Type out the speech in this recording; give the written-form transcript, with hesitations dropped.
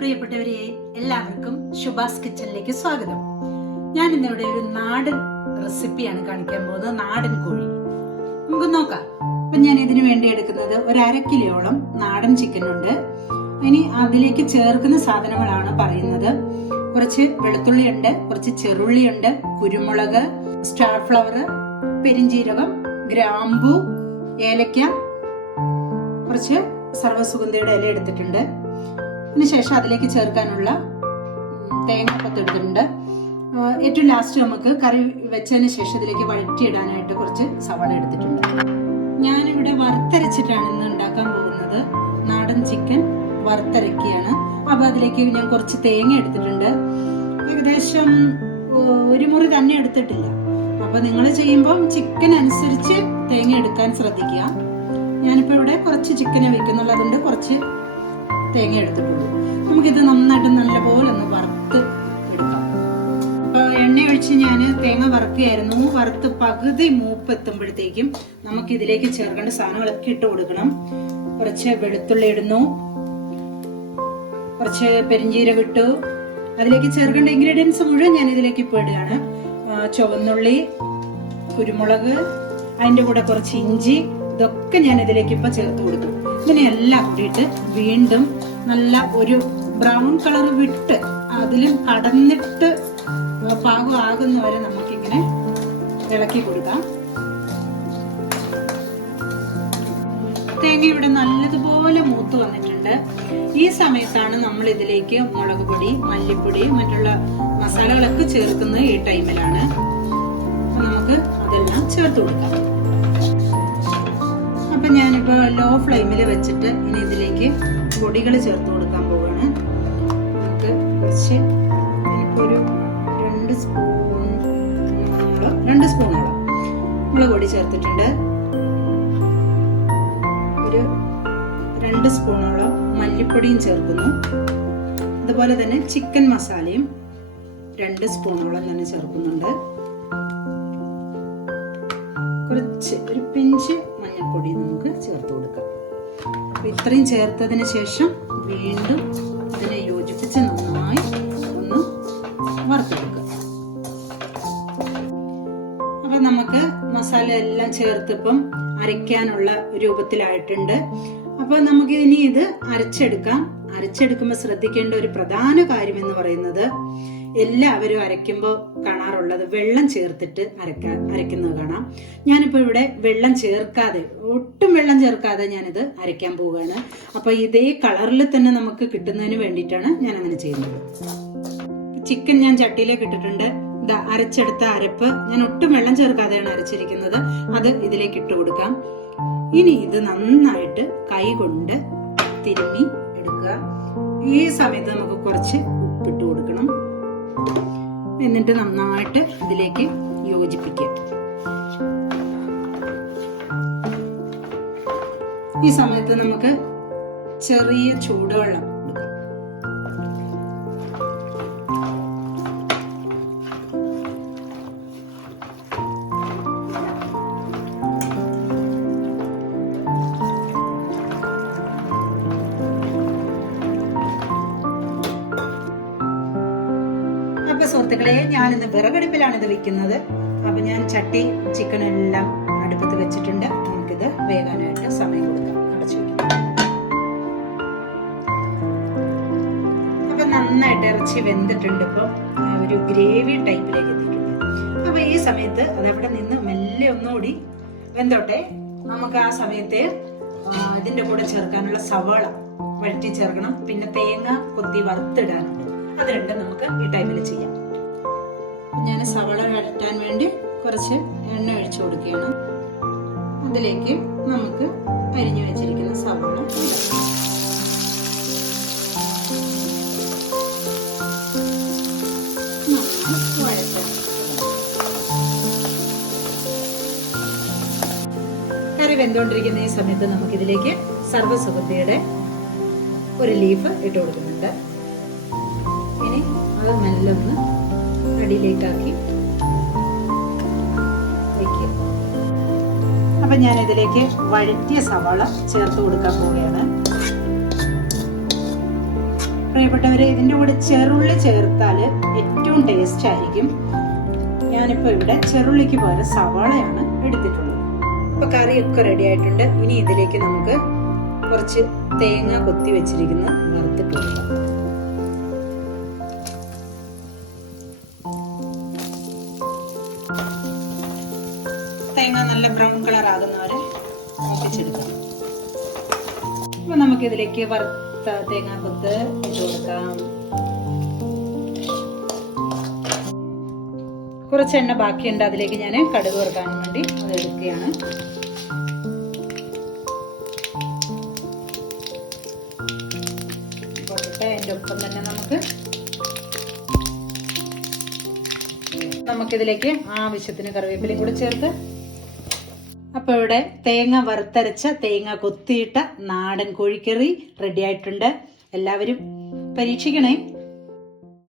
പ്രിയപ്പെട്ടവരെ, എല്ലാവർക്കും ശുഭാസ് കിച്ചണിലേക്ക് സ്വാഗതം. ഞാൻ ഇന്നിവിടെ ഒരു നാടൻ റെസിപ്പിയാണ് കാണിക്കാൻ പോകുന്നത്. നാടൻ കോഴി നമുക്ക് നോക്കാം. അപ്പൊ ഞാൻ ഇതിനു വേണ്ടി എടുക്കുന്നത് ഒരു 1/2 കിലോയോളം നാടൻ ചിക്കൻ ഉണ്ട്. ഇനി അതിലേക്ക് ചേർക്കുന്ന സാധനങ്ങളാണ് പറയുന്നത്. കുറച്ച് വെളുത്തുള്ളി ഉണ്ട്, കുറച്ച് ചെറുള്ളി ഉണ്ട്, കുരുമുളക്, സ്റ്റാർ ഫ്ലവർ, പെരിഞ്ജീരകം, ഗ്രാമ്പൂ, ഏലക്ക, കുറച്ച് സർവ്വസുഗന്ധിയുടെ ഇല എടുത്തിട്ടുണ്ട്. അതിനുശേഷം അതിലേക്ക് ചേർക്കാനുള്ള തേങ്ങ എടുത്തിട്ടുണ്ട്. ഏറ്റവും ലാസ്റ്റ് നമുക്ക് കറി വെച്ചതിന് ശേഷം ഇതിലേക്ക് വഴറ്റിയിടാനായിട്ട് കുറച്ച് സവാള എടുത്തിട്ടുണ്ട്. ഞാനിവിടെ വറുത്തരച്ചിട്ടാണ് ഇന്ന് ഉണ്ടാക്കാൻ പോകുന്നത്. നാടൻ ചിക്കൻ വറുത്തരക്കിയാണ്. അപ്പൊ അതിലേക്ക് ഞാൻ കുറച്ച് തേങ്ങ എടുത്തിട്ടുണ്ട്. ഏകദേശം 1 മുറി തന്നെ എടുത്തിട്ടില്ല. അപ്പൊ നിങ്ങൾ ചെയ്യുമ്പോൾ ചിക്കൻ അനുസരിച്ച് തേങ്ങ എടുക്കാൻ ശ്രദ്ധിക്കുക. ഞാനിപ്പോ ഇവിടെ കുറച്ച് ചിക്കനെ വെക്കുന്നുള്ളൂ, അതുകൊണ്ട് കുറച്ച് തേങ്ങ എടുത്തിട്ടുള്ളൂ. നമുക്കിത് നന്നായിട്ട് നല്ലപോലെ ഒന്ന് വറുത്ത് എടുക്കാം. അപ്പൊ എണ്ണ ഒഴിച്ച് ഞാൻ തേങ്ങ വറുക്കുകയായിരുന്നു. വറുത്ത് പകുതി മൂപ്പ് എത്തുമ്പോഴത്തേക്കും നമുക്ക് ഇതിലേക്ക് ചേർക്കേണ്ട സാധനങ്ങളൊക്കെ ഇട്ട് കൊടുക്കണം. കുറച്ച് വെളുത്തുള്ളി ഇടുന്നു, കുറച്ച് പെരിഞ്ജീരകം ഇട്ടു. അതിലേക്ക് ചേർക്കേണ്ട ഇൻഗ്രീഡിയൻസ് മുഴുവൻ ഞാൻ ഇതിലേക്ക് ഇപ്പൊ ഇടുകയാണ്. ചുവന്നുള്ളി, കുരുമുളക്, അതിന്റെ കൂടെ കുറച്ച് ഇഞ്ചി, ഇതൊക്കെ ഞാൻ ഇതിലേക്ക് ഇപ്പൊ ചേർത്ത് കൊടുക്കും. ഇതിനെല്ലാം കൂടിയിട്ട് വീണ്ടും നല്ല ഒരു ബ്രൗൺ കളർ വിട്ട് അതിലും കടന്നിട്ട് പാകമാകുന്ന വരെ നമുക്കിങ്ങനെ ഇളക്കി കൊടുക്കാം. തേങ്ങ ഇവിടെ നല്ലതുപോലെ മൂത്ത് വന്നിട്ടുണ്ട്. ഈ സമയത്താണ് നമ്മൾ ഇതിലേക്ക് മുളക് പൊടി, മല്ലിപ്പൊടി, മറ്റുള്ള മസാലകളൊക്കെ ചേർക്കുന്നത്. ഈ ടൈമിലാണ്. അപ്പൊ നമുക്ക് അതെല്ലാം ചേർത്ത് കൊടുക്കാം. അപ്പൊ ഞാനിപ്പോ ലോ ഫ്ലെയിമിൽ വെച്ചിട്ട് ഇനി ഇതിലേക്ക് പൊടികൾ ചേർത്ത് കൊടുക്കാൻ പോവാണ്. നമുക്ക് കുറച്ച് എനിക്കൊരു 2 സ്പൂണോളം മുളക് പൊടി ചേർത്തിട്ടുണ്ട്. ഒരു 2 സ്പൂണോളം മല്ലിപ്പൊടിയും ചേർക്കുന്നു. അതുപോലെ തന്നെ ചിക്കൻ മസാലയും 2 സ്പൂണോളം തന്നെ ചേർക്കുന്നുണ്ട്. കുറച്ച് ഒരു പിഞ്ച് മഞ്ഞൾപ്പൊടി നമുക്ക് ചേർത്ത് കൊടുക്കാം. അപ്പൊ ഇത്രയും ചേർത്തതിന് ശേഷം വീണ്ടും ഇതിനെ യോജിപ്പിച്ച് നന്നായി ഒന്ന് വറുത്തെടുക്കുക. അപ്പൊ നമുക്ക് മസാല എല്ലാം ചേർത്തിപ്പം അരയ്ക്കാനുള്ള രൂപത്തിലായിട്ടുണ്ട്. അപ്പൊ നമുക്ക് ഇനി ഇത് അരച്ചെടുക്കാം. അരച്ചെടുക്കുമ്പോൾ ശ്രദ്ധിക്കേണ്ട ഒരു പ്രധാന കാര്യം എന്ന് പറയുന്നത്, എല്ലാവരും അരയ്ക്കുമ്പോൾ കാണാറുള്ളത് വെള്ളം ചേർത്തിട്ട് അരയ്ക്കുന്നത് കാണാം. ഞാനിപ്പോ ഇവിടെ വെള്ളം ചേർക്കാതെ, ഒട്ടും വെള്ളം ചേർക്കാതെ ഞാനിത് അരയ്ക്കാൻ പോവുകയാണ്. അപ്പൊ ഇതേ കളറിൽ തന്നെ നമുക്ക് കിട്ടുന്നതിന് വേണ്ടിയിട്ടാണ് ഞാൻ അങ്ങനെ ചെയ്യുന്നത്. ചിക്കൻ ഞാൻ ചട്ടിയിലേക്ക് ഇട്ടിട്ടുണ്ട്. അരച്ചെടുത്ത അരപ്പ് ഞാൻ ഒട്ടും വെള്ളം ചേർക്കാതെയാണ് അരച്ചിരിക്കുന്നത്. അത് ഇതിലേക്ക് ഇട്ട് കൊടുക്കാം. ഇനി ഇത് നന്നായിട്ട് കൈ കൊണ്ട് തിരുമ്മി എടുക്കുക. ഈ സമയത്ത് നമുക്ക് കുറച്ച് ഉപ്പിട്ട് കൊടുക്കണം. എന്നിട്ട് നന്നായിട്ട് ഇതിലേക്ക് യോജിപ്പിക്കുക. ഈ സമയത്ത് നമുക്ക് ചെറിയ ചൂടുവെള്ളം സുഹൃത്തുക്കളെ, ഞാനിന്ന് വിറകടുപ്പിലാണ് ഇത് വെക്കുന്നത്. അപ്പൊ ഞാൻ ചട്ടി ചിക്കൻ എല്ലാം അടുപ്പത്ത് വെച്ചിട്ടുണ്ട്. നമുക്കിത് വേകാനായിട്ട് സമയം കൊടുക്കാം. അടച്ചു വെക്കാം. അപ്പൊ നന്നായിട്ട് ഇറച്ചി വെന്തിട്ടുണ്ട്. ഇപ്പൊ ഒരു ഗ്രേവി ടൈപ്പിലേക്ക് എത്തിയിട്ടുണ്ട്. അപ്പൊ ഈ സമയത്ത് അതവിടെ നിന്ന് മെല്ലെ ഒന്നുകൂടി വെന്തോട്ടെ. നമുക്ക് ആ സമയത്ത് ഇതിന്റെ കൂടെ ചേർക്കാനുള്ള സവാള വഴറ്റി ചേർക്കണം. പിന്നെ തേങ്ങ കൊത്തി വറുത്തിടാനുണ്ട്. അത് രണ്ടും നമുക്ക് ഈ ടൈമിൽ ചെയ്യാം. ഞാൻ സവാള വഴറ്റാൻ വേണ്ടി കുറച്ച് എണ്ണ ഒഴിച്ചു കൊടുക്കുകയാണ്. അതിലേക്ക് നമുക്ക് അരിഞ്ഞു വെച്ചിരിക്കുന്ന സവാള വഴറ്റാം. കറി വെന്തുകൊണ്ടിരിക്കുന്ന ഈ സമയത്ത് നമുക്കിതിലേക്ക് സർവ്വസുഗന്ധിയുടെ ഒരു ലീഫ് ഇട്ട് കൊടുക്കുന്നുണ്ട്. ഇനി അത് മെല്ലെ ഒന്ന് അടിയിലേക്കാക്കി വയ്ക്കുക. അപ്പൊ ഞാൻ ഇതിലേക്ക് വഴറ്റിയ സവാള ചേർത്ത് കൊടുക്കാൻ പോവുകയാണ്. പ്രിയപ്പെട്ടവരെ, ഇതിൻ്റെ കൂടെ ചെറുള്ളി ചേർത്താൽ ഏറ്റവും ടേസ്റ്റ് ആയിരിക്കും. ഞാനിപ്പോൾ ഇവിടെ ചെറുള്ളിക്ക് പകരം സവാളയാണ് എടുത്തിട്ടുള്ളത്. ഇപ്പോൾ കറിയൊക്കെ റെഡി ആയിട്ടുണ്ട്. ഇനി ഇതിലേക്ക് നമുക്ക് കുറച്ച് തേങ്ങ കൊത്തി വെച്ചിരിക്കുന്ന വറുത്തിട്ട് കൊടുക്കാം. തേങ്ങ നല്ല ബ്രൗൺ കളർ ആകുന്നവരെ മൂപ്പിച്ചെടുക്കാം. അപ്പൊ നമുക്കിതിലേക്ക് വറുത്ത തേങ്ങ കൊത്ത് ഇട്ട് കൊടുക്കാം. കുറച്ച് എണ്ണ ബാക്കിയുണ്ട്, അതിലേക്ക് ഞാൻ കടുക് വറുക്കാൻ വേണ്ടി അത് എടുക്കുകയാണ്. അതിൻ്റെ ഒപ്പം തന്നെ നമുക്കിതിലേക്ക് ആവശ്യത്തിന് കറിവേപ്പിലയും കൂടെ ചേർത്ത്. അപ്പോൾ ഇവിടെ തേങ്ങ വറുത്തരച്ച തേങ്ങ കൊത്തിയിട്ട നാടൻ കോഴിക്കറി റെഡി ആയിട്ടുണ്ട്. എല്ലാവരും പരീക്ഷിക്കണേ.